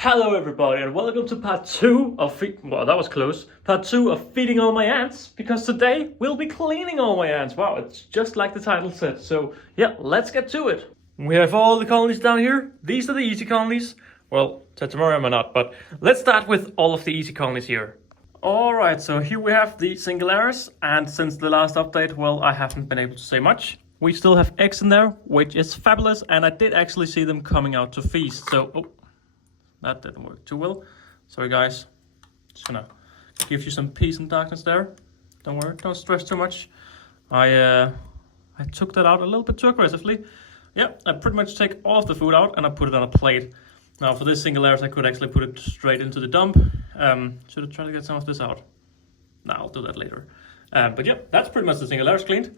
Hello everybody and welcome to part 2 of that was close. Part 2 of feeding all my ants, because today we'll be cleaning all my ants. Wow, it's just like the title said. So yeah, let's get to it. We have all the colonies down here. These are the easy colonies. Well, tomorrow I'm not, but let's start with all of the easy colonies here. Alright, so here we have the singularis, and since the last update, well, I haven't been able to say much. We still have eggs in there, which is fabulous, and I did actually see them coming out to feast, so that didn't work too well. Sorry guys, just gonna give you some peace and darkness there. Don't worry, don't stress too much. I took that out a little bit too aggressively. Yeah, I pretty much take all of the food out and I put it on a plate. Now for this singularis I could actually put it straight into the dump. Should have tried to get some of this out. No, I'll do that later. But yeah, that's pretty much the singularis cleaned.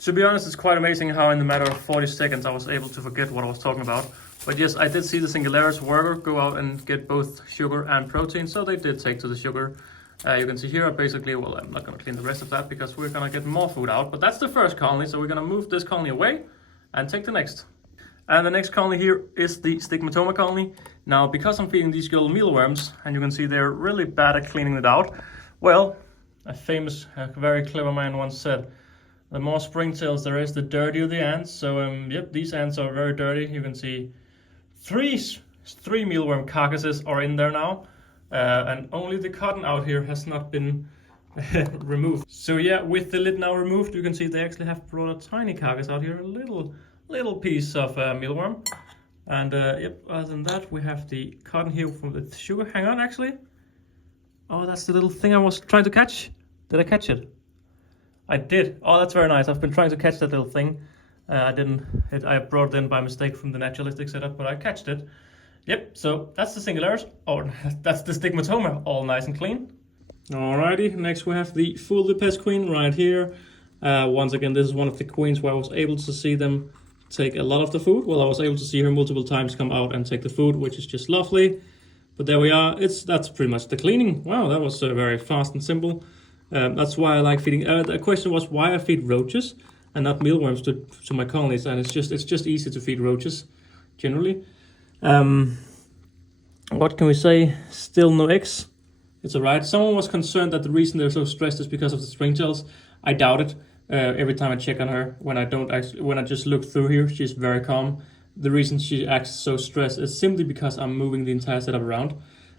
To be honest, it's quite amazing how in the matter of 40 seconds I was able to forget what I was talking about. But yes, I did see the singularis worker go out and get both sugar and protein, so they did take to the sugar. You can see here, basically, well, I'm not going to clean the rest of that because we're going to get more food out. But that's the first colony, so we're going to move this colony away and take the next. And the next colony here is the stigmatoma colony. Now, because I'm feeding these little mealworms, and you can see they're really bad at cleaning it out, well, a very clever man once said, the more springtails there is, the dirtier the ants. So, yep, these ants are very dirty. You can see three mealworm carcasses are in there now. And only the cotton out here has not been removed. So yeah, with the lid now removed, you can see they actually have brought a tiny carcass out here. A little piece of mealworm. And yep, other than that, we have the cotton here from the sugar. Hang on, actually. Oh, that's the little thing I was trying to catch. Did I catch it? I did. Oh, that's very nice. I've been trying to catch that little thing. I didn't. I brought it in by mistake from the naturalistic setup, but I catched it. Yep, so that's the singularis, or that's the stigmatoma, all nice and clean. Alrighty, next we have the full Lipez queen right here. Once again, this is one of the queens where I was able to see them take a lot of the food. Well, I was able to see her multiple times come out and take the food, which is just lovely. But there we are. That's pretty much the cleaning. Wow, that was very fast and simple. That's why I like feeding. The question was why I feed roaches and not mealworms to my colonies, and it's just easy to feed roaches generally. What can we say? Still no eggs. It's alright. Someone was concerned that the reason they're so stressed is because of the springtails. I doubt it. Every time I check on her, when I just look through here, she's very calm. The reason she acts so stressed is simply because I'm moving the entire setup around.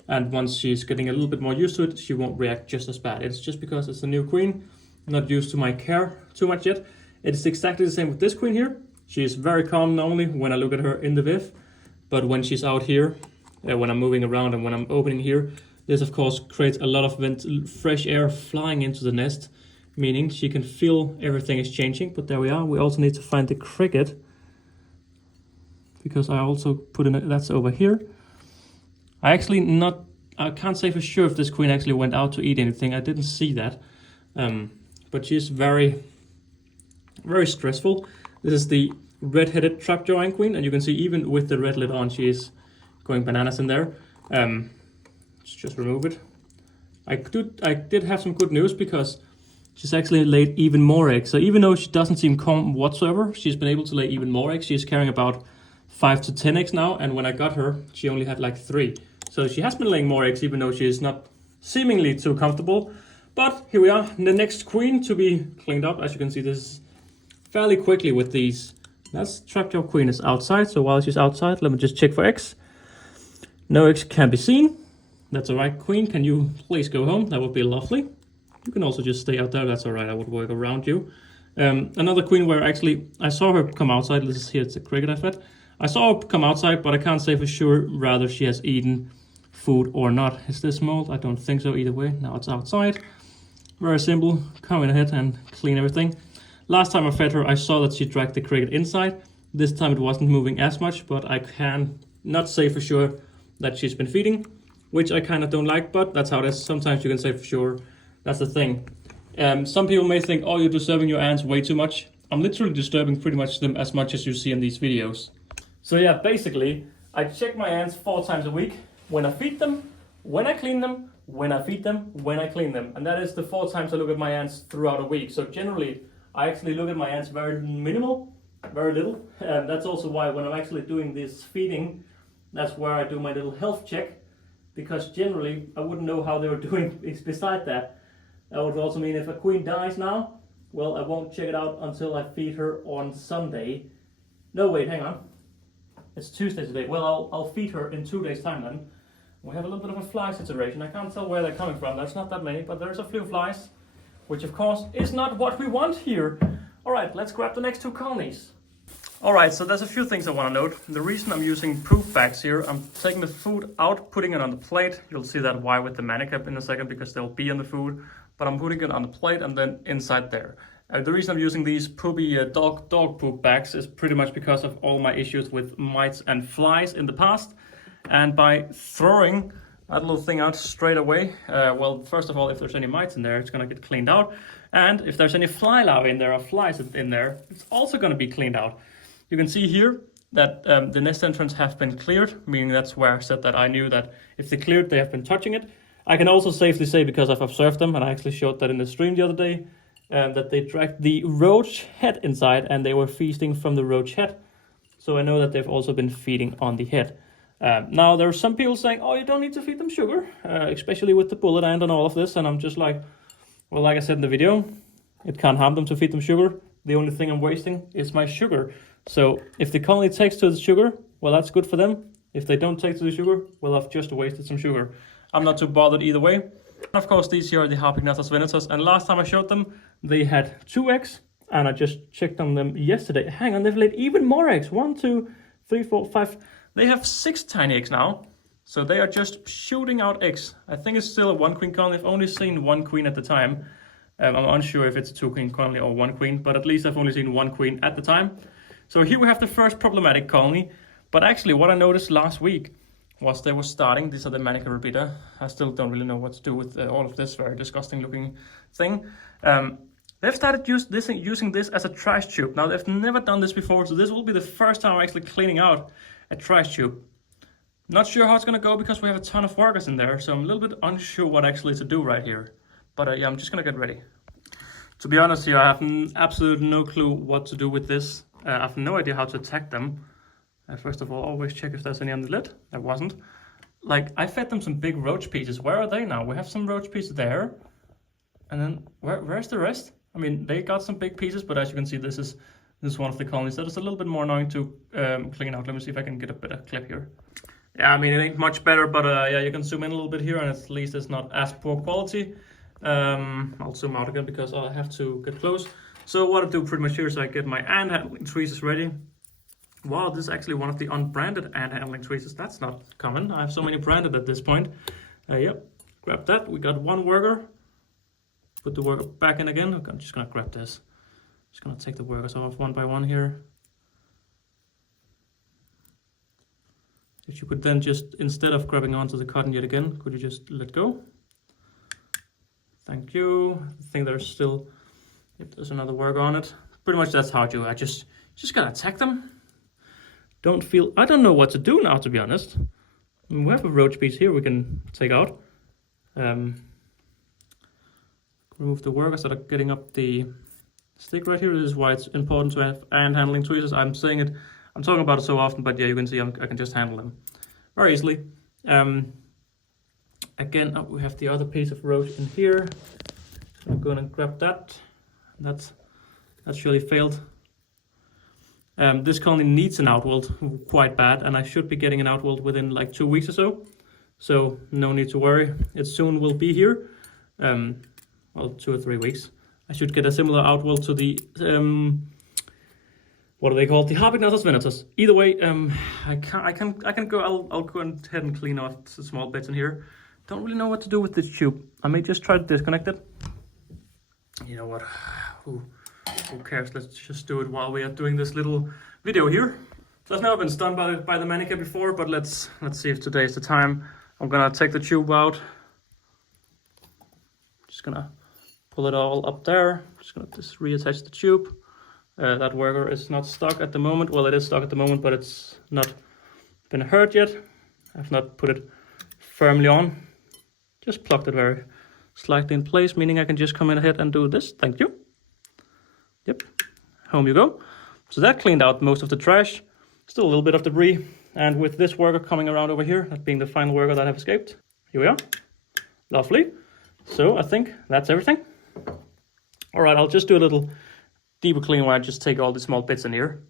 And once she's getting a little bit more used to it, she won't react just as bad. It's just because it's a new queen, not used to my care too much yet. It's exactly the same with this queen here. She is very calm normally when I look at her in the viv. But when she's out here, when I'm moving around and when I'm opening here, this of course creates a lot of fresh air flying into the nest, meaning she can feel everything is changing. But there we are. We also need to find the cricket, because I also put in that's over here. I can't say for sure if this queen actually went out to eat anything. I didn't see that. But she's very, very stressful. This is the red-headed trapjawing queen, and you can see even with the red lid on, she is going bananas in there. Let's just remove it. I did have some good news, because she's actually laid even more eggs. So even though she doesn't seem calm whatsoever, she's been able to lay even more eggs. She's carrying about 5 to 10 eggs now, and when I got her, she only had like 3. So she has been laying more eggs, even though she is not seemingly too comfortable. But here we are, the next queen to be cleaned up. As you can see, this is fairly quickly with these. That's trapjaw queen is outside, so while she's outside, let me just check for eggs. No eggs can be seen. That's all right, queen. Can you please go home? That would be lovely. You can also just stay out there. That's all right. I would work around you. Another queen where actually I saw her come outside. This is here. It's a cricket I fed. I saw her come outside, but I can't say for sure rather she has eaten food or not. Is this mold? I don't think so either way. Now it's outside. Very simple. Come in ahead and clean everything. Last time I fed her, I saw that she dragged the cricket inside. This time it wasn't moving as much, but I can not say for sure that she's been feeding, which I kind of don't like, but that's how it is. Sometimes you can say for sure. That's the thing. Some people may think, oh, you're disturbing your ants way too much. I'm literally disturbing pretty much them as much as you see in these videos. So yeah, basically, I check my ants 4 times a week. When I feed them, when I clean them, when I feed them, when I clean them. And that is the 4 times I look at my ants throughout a week. So generally, I actually look at my ants very minimal, very little. And that's also why when I'm actually doing this feeding, That's where I do my little health check, because generally I wouldn't know how they were doing beside that. That would also mean if a queen dies now, well, I won't check it out until I feed her on Sunday. No, wait, hang on. It's Tuesday today. Well, I'll feed her in 2 days' time then. We have a little bit of a fly situation. I can't tell where they're coming from. There's not that many, but there's a few flies, which of course is not what we want here. All right, let's grab the next 2 colonies. All right, so there's a few things I want to note. The reason I'm using poop bags here, I'm taking the food out, putting it on the plate. You'll see that why with the Manica in a second, because they'll be on the food. But I'm putting it on the plate and then inside there. The reason I'm using these poopy dog poop bags is pretty much because of all my issues with mites and flies in the past. And by throwing that little thing out straight away, well, first of all, if there's any mites in there, it's going to get cleaned out. And if there's any fly larvae in there or flies in there, it's also going to be cleaned out. You can see here that the nest entrance have been cleared, meaning that's where I said that I knew that if they cleared, they have been touching it. I can also safely say, because I've observed them, and I actually showed that in the stream the other day, that they dragged the roach head inside and they were feasting from the roach head. So I know that they've also been feeding on the head. Now there are some people saying, oh, you don't need to feed them sugar, especially with the bullet ant and all of this. And I'm just like, well, like I said in the video, it can't harm them to feed them sugar. The only thing I'm wasting is my sugar. So if the colony takes to the sugar, well, that's good for them. If they don't take to the sugar, well, I've just wasted some sugar. I'm not too bothered either way. Of course, these here are the Harpygnathus venatus, and last time I showed them, they had 2 eggs, and I just checked on them yesterday. Hang on, they've laid even more eggs. 1, 2, 3, 4, 5. They have 6 tiny eggs now, so they are just shooting out eggs. I think it's still a 1 queen colony. I've only seen 1 queen at the time. I'm unsure if it's a 2 queen colony or 1 queen, but at least I've only seen 1 queen at the time. So here we have the first problematic colony, but actually what I noticed last week was they were starting, these are the Manica rubida. I still don't really know what to do with all of this very disgusting looking thing. They've started using this as a trash tube. Now they've never done this before, so this will be the first time I'm actually cleaning out a trash tube. Not sure how it's gonna go because we have a ton of workers in there, so I'm a little bit unsure what actually to do right here. But yeah, I'm just gonna get ready. To be honest here, I have absolutely no clue what to do with this. I have no idea how to attack them. First of all, always check if there's any on the lid. There wasn't. Like, I fed them some big roach pieces. Where are they now? We have some roach pieces there. And then, where's the rest? I mean, they got some big pieces, but as you can see, this is one of the colonies that is a little bit more annoying to clean out. Let me see if I can get a better clip here. Yeah, I mean, it ain't much better, but yeah, you can zoom in a little bit here, and at least it's not as poor quality. I'll zoom out again because I have to get close. So what I do pretty much here is I get my ant handling tweezers ready. Wow, this is actually one of the unbranded ant handling tweezers. That's not common. I have so many branded at this point. Yep, grab that. We got 1 worker. Put the worker back in again. I'm just gonna grab this. Just gonna take the workers off one by one here. If you could then just, instead of grabbing onto the cotton yet again, could you just let go? Thank you. I think there's still, yep, there's another worker on it. Pretty much that's how I do it. I just gotta attack them. I don't know what to do now, to be honest. We have a roach piece here we can take out. Remove the workers that are getting up the stick right here. This is why it's important to have ant handling tweezers. I'm talking about it so often, but yeah, you can see I can just handle them very easily. Again, we have the other piece of roach in here. I'm going to grab that. That's really failed. This colony needs an outworld quite bad, and I should be getting an outworld within like 2 weeks or so. So no need to worry. It soon will be here. Well, 2 or 3 weeks. I should get a similar outworld to the what are they called? The Harpygnathus venatus. Either way, I can go. I'll go ahead and clean out the small bits in here. Don't really know what to do with this tube. I may just try to disconnect it. You know what? Who cares? Let's just do it while we are doing this little video here. So it's never been done by the Manica before, but let's see if today is the time. I'm gonna take the tube out. Just gonna pull it all up there. Just gonna just reattach the tube. That worker is not stuck at the moment. Well, it is stuck at the moment, but it's not been hurt yet. I've not put it firmly on. Just plugged it very slightly in place, meaning I can just come in ahead and do this. Thank you. Yep, home you go. So that cleaned out most of the trash. Still a little bit of debris. And with this worker coming around over here, that being the final worker that have escaped. Here we are. Lovely. So I think that's everything. All right, I'll just do a little deeper clean where I just take all the small bits in here.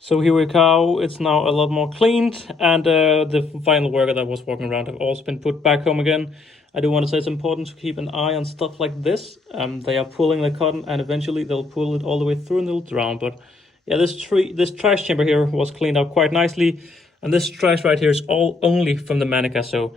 So here we go. It's now a lot more cleaned, and the final worker that was walking around have also been put back home again. I do want to say it's important to keep an eye on stuff like this. They are pulling the cotton, and eventually they'll pull it all the way through and they'll drown. But yeah, this trash chamber here was cleaned up quite nicely, and this trash right here is all only from the Manica. So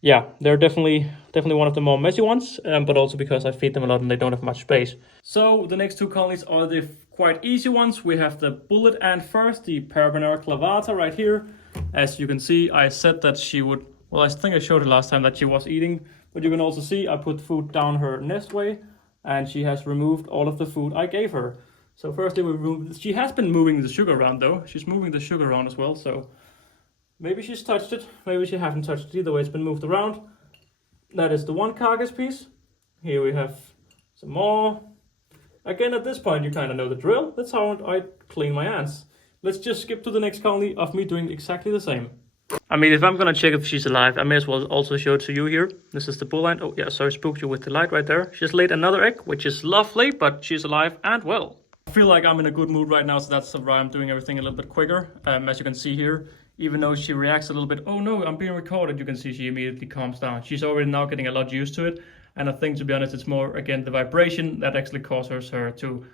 yeah, they're definitely one of the more messy ones, but also because I feed them a lot and they don't have much space. So the next two colonies are the quite easy ones. We have the bullet ant first, the Paragonera clavata right here. As you can see, I said that she would, well, I think I showed her last time that she was eating, but you can also see I put food down her nest way, and she has removed all of the food I gave her. So firstly, she has been moving the sugar around though. She's moving the sugar around as well, so maybe she's touched it, maybe she hasn't touched it. Either way, it's been moved around. That is the one carcass piece. Here we have some more. Again, at this point, you kind of know the drill. That's how I clean my ants. Let's just skip to the next colony of me doing exactly the same. I mean, if I'm going to check if she's alive, I may as well also show it to you here. This is the bull ant. Oh, yeah, sorry, spooked you with the light right there. She just laid another egg, which is lovely, but she's alive and well. I feel like I'm in a good mood right now, so that's why I'm doing everything a little bit quicker. As you can see here, even though she reacts a little bit, oh no, I'm being recorded, you can see she immediately calms down. She's already now getting a lot used to it. And I think, to be honest, it's more, again, the vibration that actually causes her to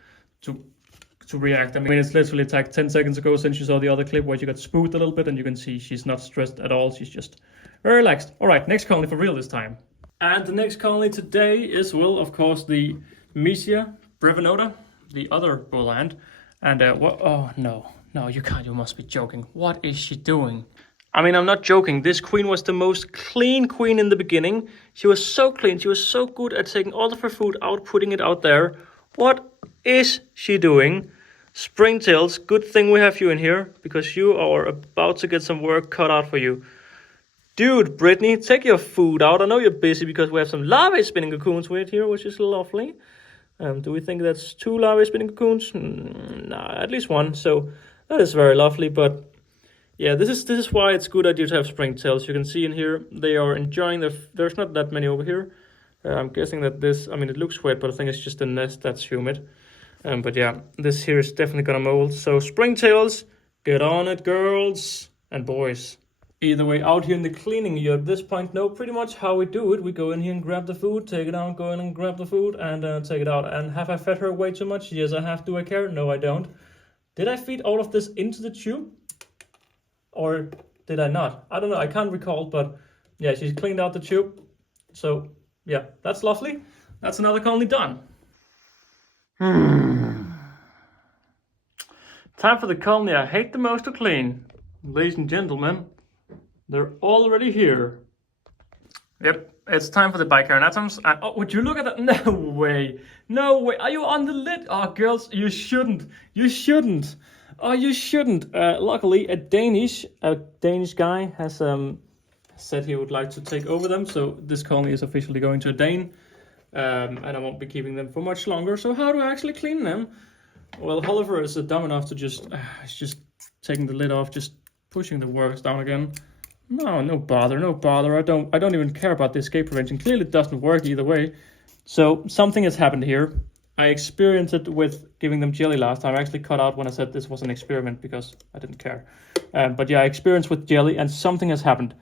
react. I mean, it's literally like 10 seconds ago since you saw the other clip where she got spooked a little bit, and you can see she's not stressed at all. She's just very relaxed. All right, next colony for real this time. And the next colony today is, well, of course, the Manica brevinota, the other bull ant. And what? Oh, no, you can't. You must be joking. What is she doing? I mean, I'm not joking. This queen was the most clean queen in the beginning. She was so clean. She was so good at taking all of her food out, putting it out there. What is she doing? Springtails, good thing we have you in here, because you are about to get some work cut out for you. Dude, Brittany, take your food out. I know you're busy because we have some larvae spinning cocoons with here, which is lovely. Do we think that's 2 larvae spinning cocoons? Nah, at least 1. So that is very lovely, but yeah, this is why it's good idea to have springtails. You can see in here, they are enjoying there's not that many over here. I'm guessing that this, I mean, it looks wet, but I think it's just the nest that's humid. But yeah, this here is definitely gonna mold. So springtails, get on it, girls and boys. Either way, out here in the cleaning, you at this point know pretty much how we do it. We go in here and grab the food, take it out, go in and grab the food, and take it out. And have I fed her way too much? Yes, I have. Do I care? No, I don't. Did I feed all of this into the tube? Or did I not? I don't know, I can't recall, but yeah, she's cleaned out the tube. So yeah, that's lovely. That's another colony done. Time for the colony I hate the most to clean. Ladies and gentlemen, they're already here. Yep, it's time for the bicarinatums. And oh, would you look at that? No way. No way. Are you on the lid? Oh, girls, you shouldn't. You shouldn't. Oh, you shouldn't. Luckily, a Danish guy has said he would like to take over them. So this colony is officially going to a Dane. And I won't be keeping them for much longer. So how do I actually clean them? Well, Oliver is dumb enough to just taking the lid off, just pushing the works down again. No bother. I don't even care about the escape prevention. Clearly it doesn't work either way. So something has happened here. I experienced it with giving them jelly last time. I actually cut out when I said this was an experiment because I didn't care. But yeah, I experienced with jelly and something has happened.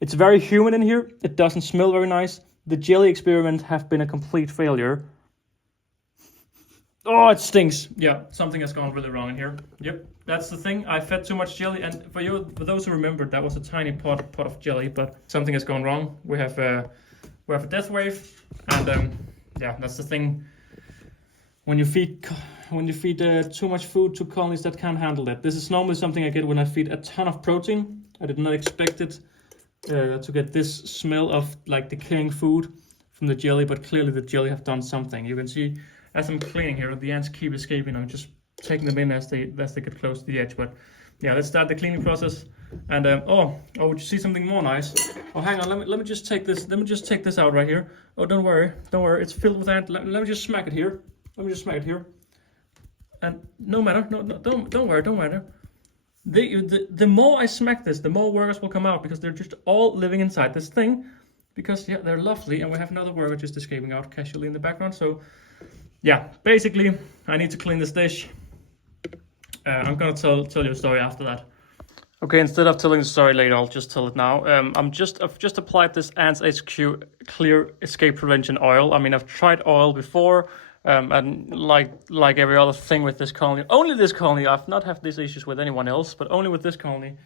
It's very humid in here. It doesn't smell very nice. The jelly experiment have been a complete failure. Oh, it stinks. Yeah, something has gone really wrong in here. Yep, that's the thing. I fed too much jelly, and for those who remember, that was a tiny pot of jelly, but something has gone wrong. We have a death wave, and yeah, that's the thing. When you feed too much food to colonies that can't handle that. This is normally something I get when I feed a ton of protein. I did not expect it to get this smell of like decaying food from the jelly, but clearly the jelly have done something. You can see as I'm cleaning here, the ants keep escaping. I'm just taking them in as they get close to the edge. But yeah, let's start the cleaning process. And oh, would you see something more nice? Oh, hang on, let me just take this. Let me just take this out right here. Oh, don't worry, it's filled with ant. Let me just smack it here. Let me just smack it here. And no matter, no, don't worry. The more I smack this, the more workers will come out, because they're just all living inside this thing. Because yeah, they're lovely, and we have another worker just escaping out casually in the background. So yeah, basically I need to clean this dish. I'm gonna tell you a story after that. Okay, instead of telling the story later, I'll just tell it now. I've just applied this Ants HQ Clear Escape Prevention oil. I mean, I've tried oil before, and like every other thing with this colony, only this colony, I've not had these issues with anyone else, but only with this colony.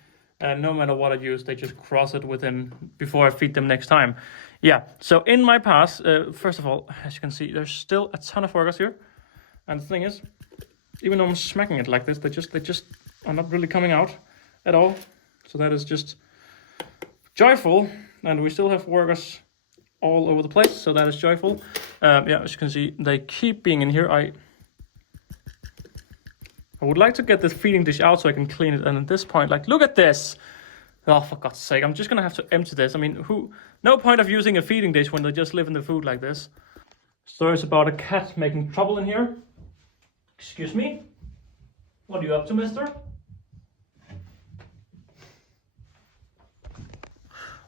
And no matter what I use, they just cross it within before I feed them next time. Yeah. So in my pass, first of all, as you can see, there's still a ton of workers here, and the thing is, even though I'm smacking it like this, they just are not really coming out at all. So that is just joyful, and we still have workers all over the place, so that is joyful. Yeah, as you can see, they keep being in here. I would like to get this feeding dish out so I can clean it, and at this point, like, look at this. Oh, for God's sake, I'm just gonna have to empty this. I mean, no point of using a feeding dish when they just live in the food like this. Stories about a cat making trouble in here. Excuse me? What are you up to, mister?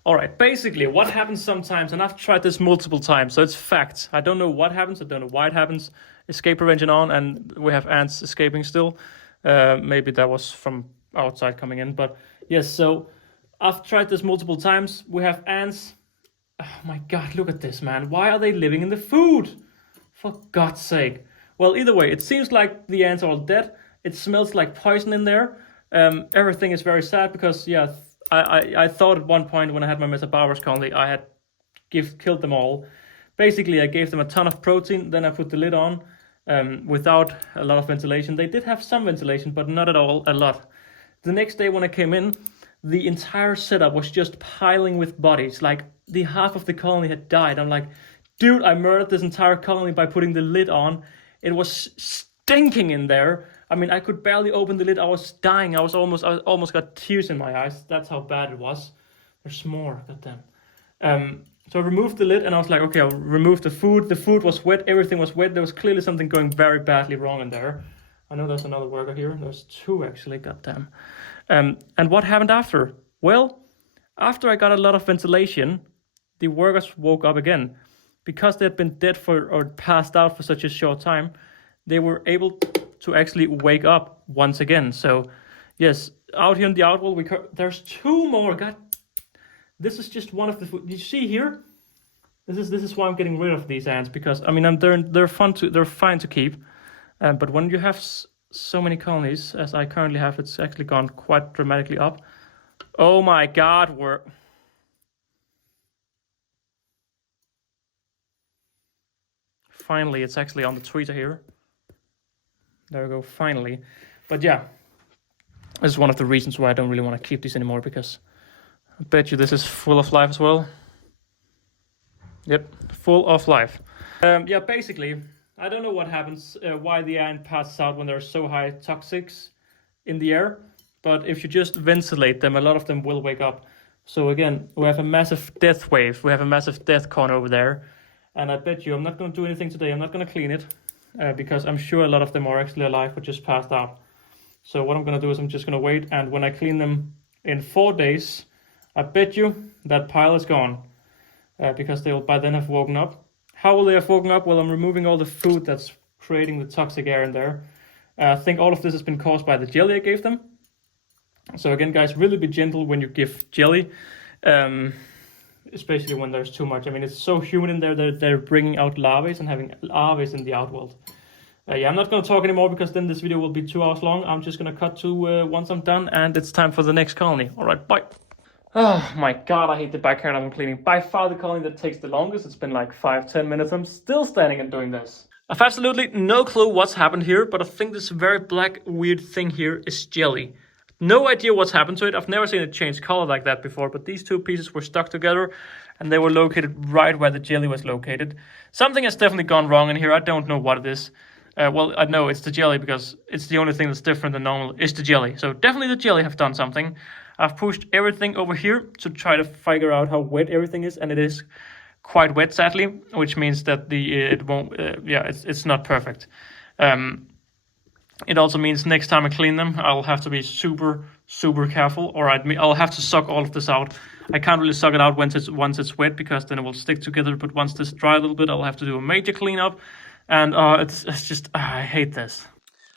Alright, basically what happens sometimes, and I've tried this multiple times, so it's facts. I don't know what happens, I don't know why it happens. Escape prevention on, and we have ants escaping still. Maybe that was from outside coming in, but yes, so I've tried this multiple times. We have ants. Oh my God, look at this, man. Why are they living in the food? For God's sake. Well, either way, it seems like the ants are all dead. It smells like poison in there. Everything is very sad because, yeah, I thought at one point when I had my Metabarbar's colony, I had killed them all. Basically, I gave them a ton of protein, then I put the lid on without a lot of ventilation. They did have some ventilation, but not at all a lot. The next day when I came in, the entire setup was just piling with bodies. Like, the half of the colony had died. I'm like, dude, I murdered this entire colony by putting the lid on. It was stinking in there. I mean, I could barely open the lid. I was dying. I almost got tears in my eyes. That's how bad it was. There's more. Goddamn. So I removed the lid, and I was like, okay, I'll remove the food. The food was wet. Everything was wet. There was clearly something going very badly wrong in there. I know there's another worker here. There's two, actually. Goddamn. And what happened after? Well, after I got a lot of ventilation, the workers woke up again. Because they had been dead or passed out for such a short time, they were able to actually wake up once again. So, yes, out here in the outworld, there's two more. God, this is just one of the food. You see here? This is why I'm getting rid of these ants, because I mean they're fine to keep, but when you have so many colonies as I currently have, it's actually gone quite dramatically up. Oh my God, finally, it's actually on the tweeter here. There we go, finally. But yeah, this is one of the reasons why I don't really want to keep these anymore, because I bet you this is full of life as well. Yep, full of life. Yeah, basically, I don't know what happens, why the ant passes out when there's so high toxics in the air, but if you just ventilate them, a lot of them will wake up. So again, we have a massive death wave. We have a massive death cone over there. And I bet you I'm not going to do anything today. I'm not going to clean it. Because I'm sure a lot of them are actually alive but just passed out. So what I'm going to do is I'm just going to wait, and when I clean them in 4 days, I bet you that pile is gone. Because they'll by then have woken up. How will they have woken up? Well, I'm removing all the food that's creating the toxic air in there. I think all of this has been caused by the jelly I gave them. So again, guys, really be gentle when you give jelly. Especially when there's too much. I mean, it's so humid in there that they're bringing out larvae and having larvae in the outworld. Yeah, I'm not going to talk anymore because then this video will be 2 hours long. I'm just going to cut to once I'm done, and it's time for the next colony. All right, bye. Oh my God, I hate the backyard I'm cleaning. By far the colony that takes the longest. It's been like 5-10 minutes. I'm still standing and doing this. I've absolutely no clue what's happened here, but I think this very black weird thing here is jelly. No idea what's happened to it. I've never seen it change color like that before, but these two pieces were stuck together and they were located right where the jelly was located. Something has definitely gone wrong in here. I don't know what it is. Well, I know it's the jelly because it's the only thing that's different than normal is the jelly. So definitely the jelly have done something. I've pushed everything over here to try to figure out how wet everything is, and it is quite wet, sadly, which means that it's not perfect. It also means next time I clean them, I'll have to be super, super careful, or I'll have to suck all of this out. I can't really suck it out once it's wet, because then it will stick together, but once this dry a little bit, I'll have to do a major cleanup, and it's just, I hate this.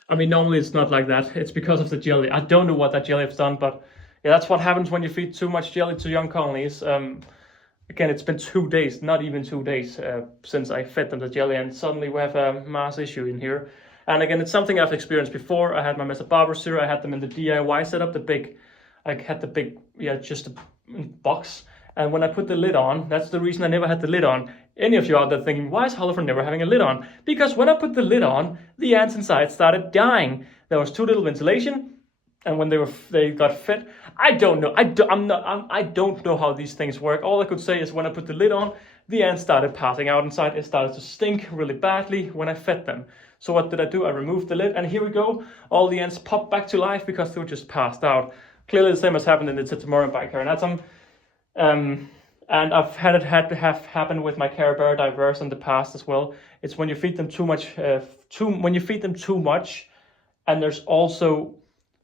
I mean, normally it's not like that. It's because of the jelly. I don't know what that jelly has done, but yeah, that's what happens when you feed too much jelly to young colonies. Again, it's been 2 days, not even 2 days, since I fed them the jelly, and suddenly we have a mass issue in here. And again, it's something I've experienced before. I had my Mr. Barber cereal. I had them in the DIY setup, just a box. And when I put the lid on, that's the reason I never had the lid on. Any of you out there thinking, why is Hollifer never having a lid on? Because when I put the lid on, the ants inside started dying. There was too little ventilation, and when they got fed, I don't know. I don't know how these things work. All I could say is when I put the lid on, the ants started passing out inside. It started to stink really badly when I fed them. So what did I do? I removed the lid, and here we go. All the ants popped back to life because they were just passed out. Clearly the same has happened in the Tittamura bicarinatum. And I've had it happen with my Caribera diverse in the past as well. It's when you feed them too much, and there's also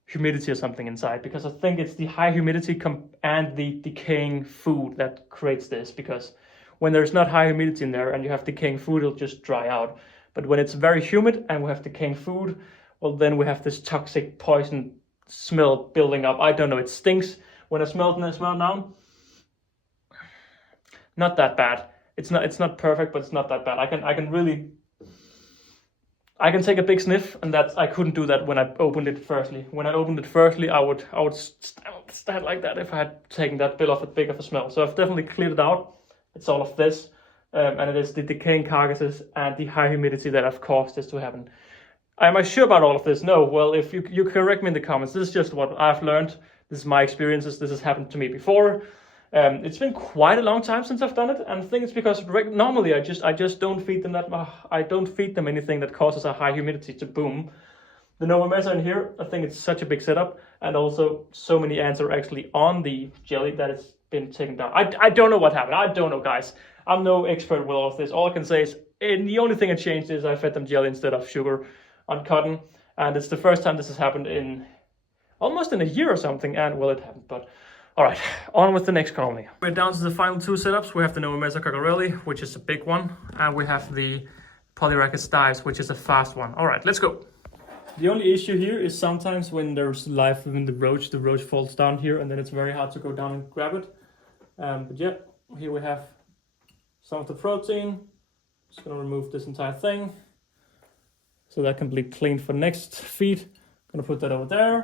humidity or something inside, because I think it's the high humidity and the decaying food that creates this, because when there's not high humidity in there and you have decaying food, it'll just dry out. But when it's very humid and we have decaying food, well, then we have this toxic poison smell building up. I don't know, it stinks. When I smell it now, not that bad. It's not perfect, but it's not that bad. I can take a big sniff, and I couldn't do that when I opened it firstly. When I opened it firstly, I would stand like that if I had taken that big of a smell. So I've definitely cleared it out. It's all of this. And it is the decaying carcasses and the high humidity that have caused this to happen. Am I sure about all of this? No. Well, if you correct me in the comments, this is just what I've learned. This is my experiences. This has happened to me before. It's been quite a long time since I've done it, and I think it's because normally I just don't feed them I don't feed them anything that causes a high humidity to boom. The Nova Mesa in here, I think it's such a big setup, and also so many ants are actually on the jelly that it's been taken down. I don't know what happened. I don't know, guys. I'm no expert with all of this. All I can say is, the only thing I changed is I fed them jelly instead of sugar on cotton, and it's the first time this has happened in almost in a year or something, and well, it happened, but all right, on with the next colony. We're down to the final two setups. We have the Nova Mesa Coccarelli, which is a big one, and we have the Polyrachis dives, which is a fast one. All right, let's go. The only issue here is sometimes when there's life within the roach falls down here, and then it's very hard to go down and grab it. But yeah, here we have some of the protein. Just gonna remove this entire thing so that can be cleaned for next feed. Gonna put that over there.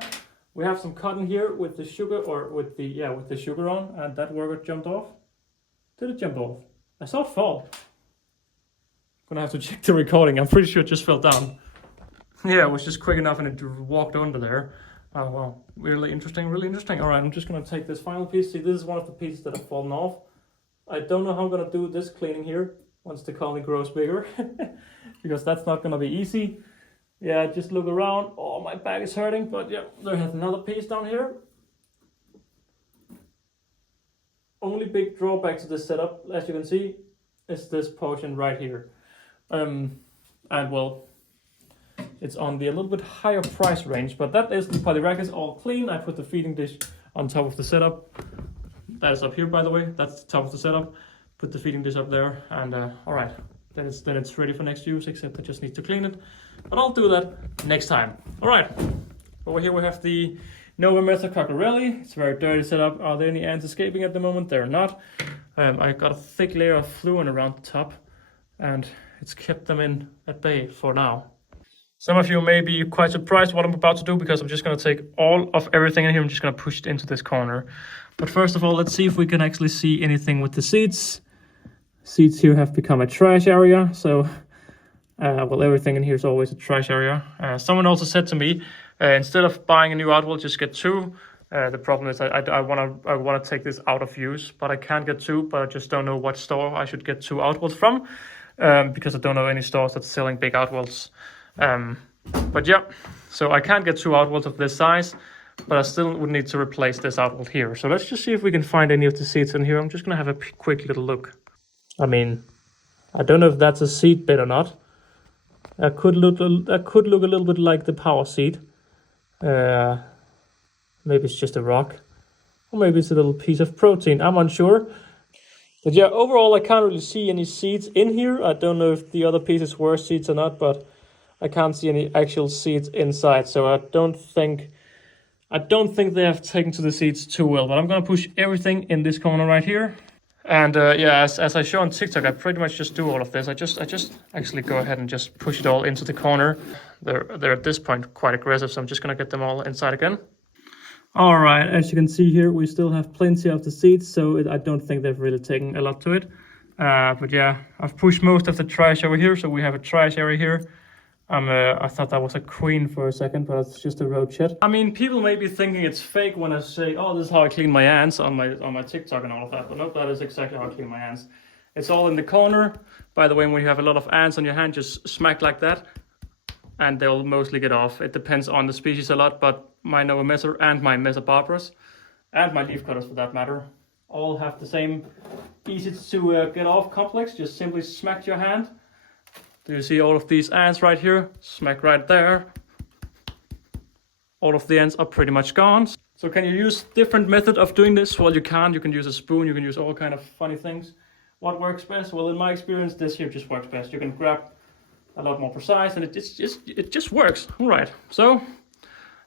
We have some cotton here with the sugar, or with the sugar on, and that worker jumped off. Did it jump off? I saw it fall. Gonna have to check the recording. I'm pretty sure it just fell down. Yeah, it was just quick enough and it walked under there. Oh wow, really interesting, really interesting. All right, I'm just gonna take this final piece. See, this is one of the pieces that have fallen off. I don't know how I'm gonna do this cleaning here once the colony grows bigger, because that's not gonna be easy. Yeah, just look around. Oh, my back is hurting, but yeah, there's another piece down here. Only big drawback to this setup, as you can see, is this portion right here. And well, it's on the a little bit higher price range, but that is the Polyrachis all clean. I put the feeding dish on top of the setup. That is up here, by the way. That's the top of the setup. Put the feeding dish up there, and all right. Then it's ready for next use, except I just need to clean it. But I'll do that next time. All right. Over here we have the Nova Mesa Coccarelli. It's a very dirty setup. Are there any ants escaping at the moment? They're not. I got a thick layer of fluid around the top, and it's kept them in at bay for now. Some of you may be quite surprised what I'm about to do, because I'm just going to take all of everything in here. I'm just going to push it into this corner. But first of all, let's see if we can actually see anything with the seeds. Seeds here have become a trash area, so well, everything in here is always a trash area. Someone also said to me, instead of buying a new outwell, just get two. The problem is I want to take this out of use, but I can't get two, but I just don't know what store I should get two outwells from, because I don't know any stores that's selling big outwells. But yeah, so I can't get two outwells of this size, but I still would need to replace this outwell here. So let's just see if we can find any of the seeds in here. I'm just going to have a quick little look. I mean, I don't know if that's a seed bed or not. That could look a little bit like the power seat. Maybe it's just a rock, or maybe it's a little piece of protein. I'm unsure. But yeah, overall I can't really see any seeds in here. I don't know if the other pieces were seeds or not, but I can't see any actual seeds inside. So I don't think they have taken to the seeds too well. But I'm gonna push everything in this corner right here. And yeah, as I show on TikTok, I pretty much just do all of this. I just actually go ahead and just push it all into the corner. They're at this point quite aggressive, so I'm just gonna get them all inside again. All right, as you can see here, we still have plenty of the seeds, so I don't think they've really taken a lot to it. But yeah, I've pushed most of the trash over here, so we have a trash area here. I thought that was a queen for a second, but it's just a road shed. I mean, people may be thinking it's fake when I say, oh, this is how I clean my ants on my TikTok and all of that. But no, that is exactly how I clean my ants. It's all in the corner. By the way, when you have a lot of ants on your hand, just smack like that, and they'll mostly get off. It depends on the species a lot, but my Nova Messer and my Mesobarbarus, and my leafcutters for that matter, all have the same easy to get off complex. Just simply smack your hand. Do you see all of these ants right here? Smack right there. All of the ants are pretty much gone. So can you use different method of doing this? Well, you can. You can use a spoon. You can use all kind of funny things. What works best? Well, in my experience, this here just works best. You can grab a lot more precise, and it just works. All right. So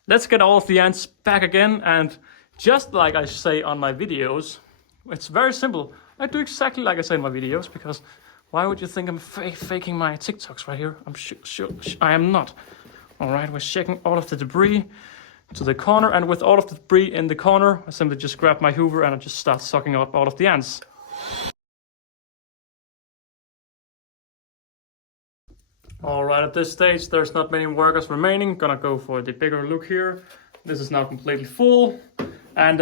let's get all of the ants back again. And just like I say on my videos, it's very simple. I do exactly like I say in my videos, because why would you think I'm faking my TikToks right here? I'm sure I am not. All right, we're shaking all of the debris to the corner, and with all of the debris in the corner, I simply just grab my Hoover and I just start sucking up all of the ants. All right, at this stage, there's not many workers remaining. Gonna go for the bigger look here. This is now completely full, and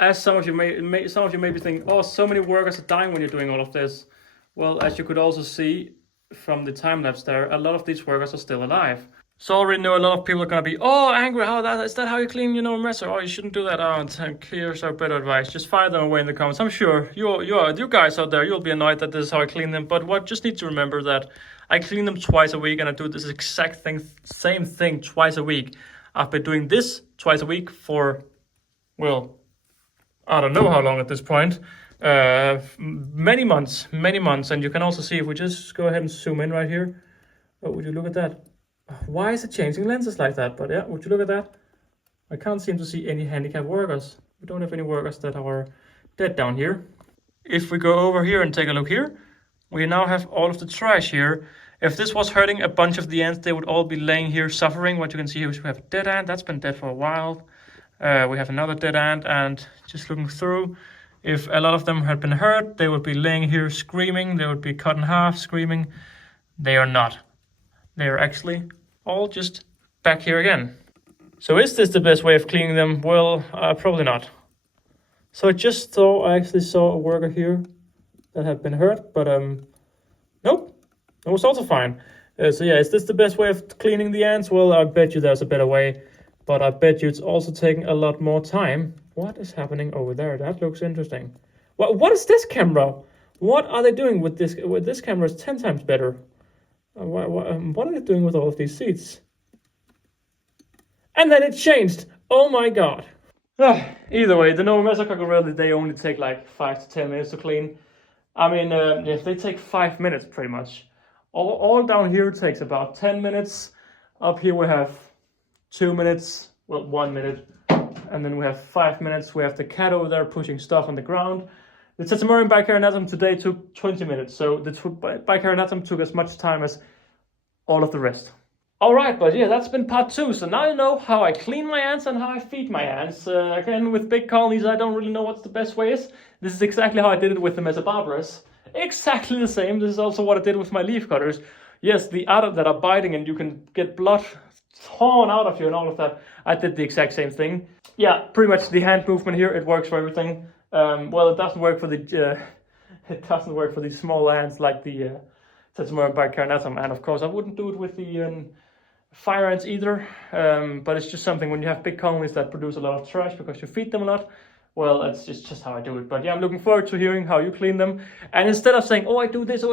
as some of you may be thinking, oh, so many workers are dying when you're doing all of this. Well, as you could also see from the time lapse there, a lot of these workers are still alive. So I already know a lot of people are gonna be, oh, angry. Is that how you clean your Nova Messer? Oh, you shouldn't do that. Oh, and here's our better advice. Just fire them away in the comments. I'm sure you guys out there, you'll be annoyed that this is how I clean them. But just need to remember that I clean them twice a week, and I do this exact same thing twice a week. I've been doing this twice a week for, well, I don't know how long at this point. Many months, and you can also see if we just go ahead and zoom in right here. Oh, would you look at that? Why is it changing lenses like that? But yeah, would you look at that? I can't seem to see any handicapped workers. We don't have any workers that are dead down here. If we go over here and take a look here, we now have all of the trash here. If this was hurting a bunch of the ants, they would all be laying here suffering. What you can see here is we have a dead ant that's been dead for a while. We have another dead ant, and just looking through, if a lot of them had been hurt, they would be laying here screaming. They would be cut in half, screaming. They are not. They are actually all just back here again. So is this the best way of cleaning them? Well, probably not. So I actually saw a worker here that had been hurt, but nope, it was also fine. So yeah, is this the best way of cleaning the ants? Well, I bet you there's a better way, but I bet you it's also taking a lot more time. What is happening over there? That looks interesting. What is this camera? What are they doing with this? With this camera is 10 times better. What are they doing with all of these seats? And then it changed. Oh my god. Either way, the Nova Messer really, they only take like 5 to 10 minutes to clean. I mean, if they take 5 minutes pretty much. All down here takes about 10 minutes. Up here we have 2 minutes, well, 1 minute. And then we have 5 minutes. We have the cat over there pushing stuff on the ground. The Tetramaran bicarinatum today took 20 minutes. So the bicarinatum took as much time as all of the rest. Alright, but yeah, that's been part 2. So now you know how I clean my ants and how I feed my ants. Again, with big colonies, I don't really know what the best way is. This is exactly how I did it with the Mesobarbarus. Exactly the same. This is also what I did with my leaf cutters. Yes, the other that are biting and you can get blood torn out of you and all of that. I did the exact same thing. Yeah, pretty much the hand movement here, it works for everything. Well, it doesn't work for the small ants like the Tetramaran bicarinatum, and of course I wouldn't do it with the fire ants either. But it's just something when you have big colonies that produce a lot of trash because you feed them a lot. well, it's just how I do it. But yeah, I'm looking forward to hearing how you clean them. And instead of saying, oh, I do this, I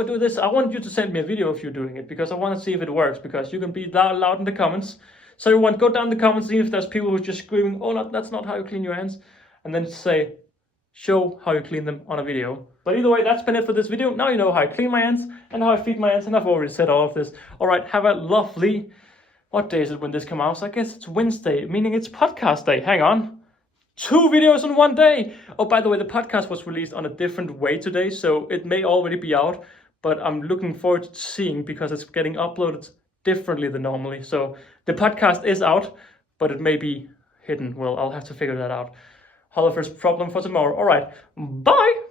want you to send me a video of you doing it, because I want to see if it works, because you can be loud in the comments. So everyone, go down in the comments, see if there's people who are just screaming, oh, no, that's not how you clean your hands. And then say, show how you clean them on a video. But either way, that's been it for this video. Now you know how I clean my hands and how I feed my hands, and I've already said all of this. All right, have a lovely, what day is it when this comes out? I guess it's Wednesday, meaning it's podcast day. Hang on. 2 videos in 1 day. Oh, by the way, the podcast was released on a different way today, so it may already be out, but I'm looking forward to seeing, because it's getting uploaded differently than normally. So the podcast is out, but it may be hidden. Well, I'll have to figure that out. Oliver's problem for tomorrow. All right, bye.